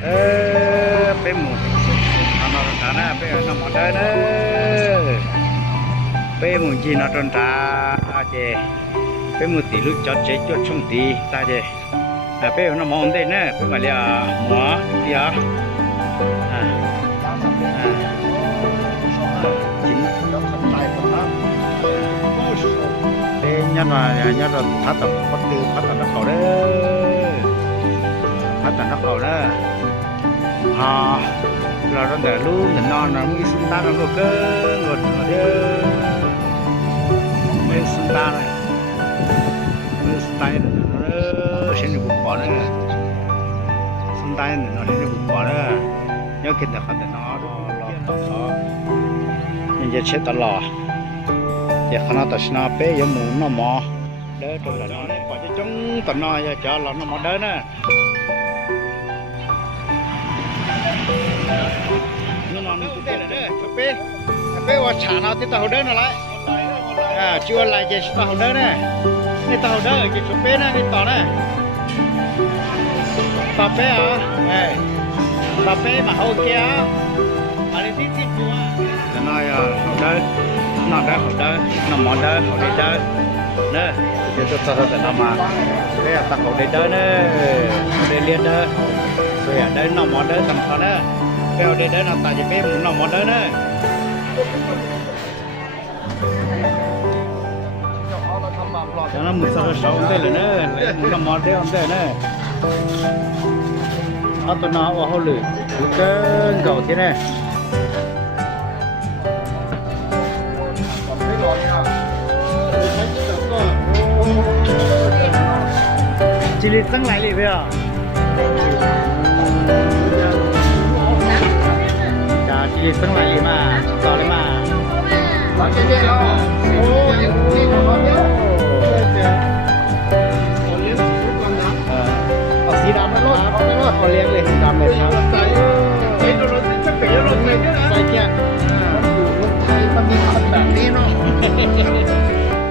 เป็นหมูนอนตาหน้าเป็นนอนหมดได้เนเป็นหมูจีนอนตาเจเป็นหมูตีลูกจอดเจจดช่องตีตาเจเป็นนอนมองได้เนเป็นมาเรียหมอตีอ่ะจินเป็นยันว่ายันเราพัดต่อพัดตือพัดต่อนักเขาเด้อพัดต่อนักเขาเด้อเราต้องแต่ลูกเงินนอนเราไม่สุนทานเราเกินหมดเด้อไม่สุนทานเลยไม่สุนทานเด้อเช่นอยู่บุกป่อเด้อสุนทานเราเล่นอยู่บุกป่อเด้อยังกินแต่ขันแต่นอนเราต่อเขายังจะเช็ดตลอดอย่าขนาดตัดชนะเป๊ะยังหมุนน้ำหมอเด้อตัวละนอนเนี่ยกว่าจะจ้องตัดนอนอย่าเจาะเราน้ำหมอเด้อนะนอนตุ้งเต้นเลยเป๊ะเป๊ะว่าฉาเราที่ตาหัวเดินอะไรชื่ออะไรเจ๊ตาหัวเดินเนี่ยนี่ตาหัวเดินเจ๊เป๊ะนะนี่ต่อเนี่ยตาเป๊ะอ่ะตาเป๊ะมาเอาเกี้ยอะไรที่ที่ตัวจะน้อยหัวเดินนอนได้หัวเดินนอนหมอนเดินหัวเดินเนี่ยเดี๋ยวจะต่อแต่ละมาเป๊ะตาหัวเดินเนี่ยหัวเดินเลี้ยนเดินเป๊ะเดินนอนหมอนเดินสำคัญเนี่ยเดี๋ยวเดินเอาตาจะเป็นหนุ่มหมดเลยนะจากนั้นมือสาวสาวได้เลยนะหนุ่มหมดได้ได้นะเอาตัวน้าว่าเขาเลยเดินเก่าที่นี่จิลิตั้งหลายเลยเปล่าจีตั้งหลายเลยมาต่อเลยมาหลังจากนี้เราโอ้ยนี่ของเราเนี่ยเอาสีดำมาลดเขาเลี้ยงเลยสีดำเลยครับใส่ไอ้รถจะเปลี่ยนรถใส่เนี่ยใส่แก่มันอยู่รถไทยมันมีคันแบบนี้เนาะ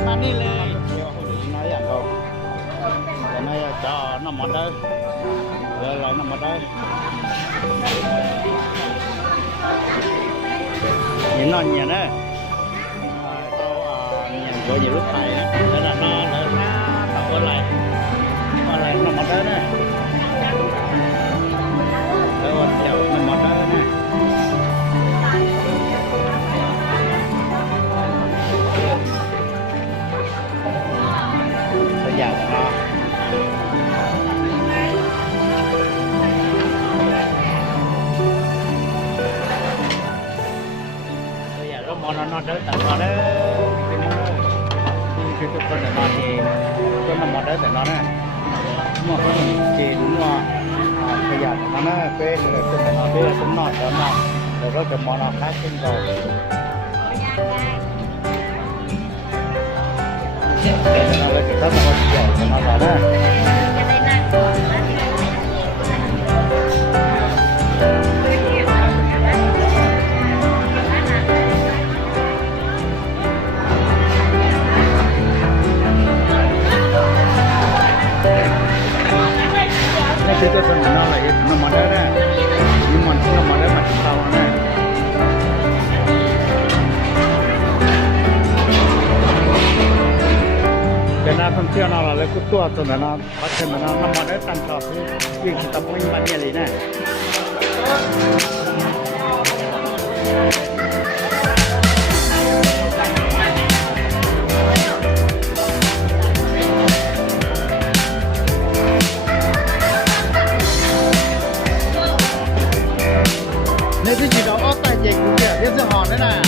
มานี่เลยนายอยากเอาแต่นายจะน้ำมันได้อะไรน้ำมันได้nhìn non nhìn đấy, tao nhìn có nhiều lúc này đấy là nó tao lại nó mất đấy này, đó chậu nó mất đấy này, bây giờ là nó nó đỡ tận nó đấy cái nó khi cái con nó thì con nó mọt đỡ tận nó đấy mà con chỉ đúng là bây giờ nó phê rồi con nó phê là cũng nọt đó nọ rồi có cái món nào khác trên cầu nó là cái thất nó có chảy nó vào đấy cái tôi phần nó lại nó mòn đấy nè nhưng mà nó mòn đấy mà chúng tao nè cái nào không theo nào là lấy cút tua tụi nó bắt thêm mà nó mòn đấy tăng cao thì chỉ tập mình bán nhiều nè nếu cái gì đó ót tay dệt cũng kìa biết sẽ hòn đấy nè